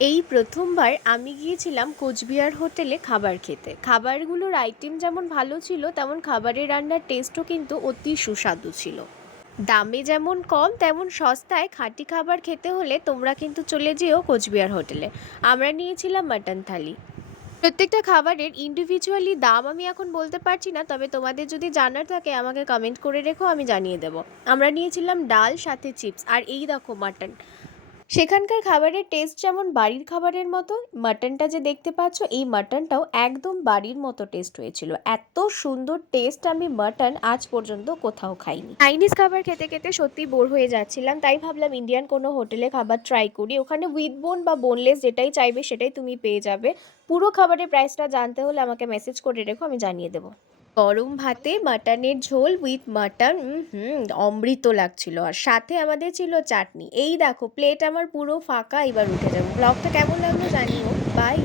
এই প্রথমবার আমি গিয়েছিলাম কোচবিহার হোটেলে খাবার খেতে। খাবারগুলোর আইটেম যেমন ভালো ছিল, তেমন খাবারের রান্নার টেস্টও কিন্তু অতি সুস্বাদু ছিল। দামে যেমন কম, তেমন সস্তায় খাঁটি খাবার খেতে হলে তোমরা কিন্তু চলে যেও কোচবিহার হোটেলে। আমরা নিয়েছিলাম মাটন থালি। প্রত্যেকটা খাবারের ইন্ডিভিজুয়ালি দাম আমি এখন বলতে পারছি না, তবে তোমাদের যদি জানার থাকে আমাকে কমেন্ট করে রেখো, আমি জানিয়ে দেবো। আমরা নিয়েছিলাম ডাল, সাথে চিপস, আর এই দেখো মাটন। সেখানকার খাবারের টেস্ট যেমন বাড়ির খাবারের মতো, মাটনটা যে দেখতে পাচ্ছ, এই মাটনটাও একদম বাড়ির মতো টেস্ট হয়েছিল। এত সুন্দর টেস্ট আমি মাটন আজ পর্যন্ত কোথাও খাইনি। চাইনিজ খাবার খেতে খেতে সত্যি বোর হয়ে যাচ্ছিলাম, তাই ভাবলাম ইন্ডিয়ান কোনো হোটেলে খাবার ট্রাই করি। ওখানে উইথ বোন বা বোনলেস যেটাই চাইবে সেটাই তুমি পেয়ে যাবে। পুরো খাবারের প্রাইসটা জানতে হলে আমাকে মেসেজ করে রেখো, আমি জানিয়ে দেবো। গরম ভাতে মাটনের ঝোল উইথ মাটন, অমৃত লাগছিল। আর সাথে আমাদের ছিল চাটনি। এই দেখো প্লেট আমার পুরো ফাঁকা, এবার উঠে যাবো। ব্লগটা কেমন লাগলো জানিও। বাই।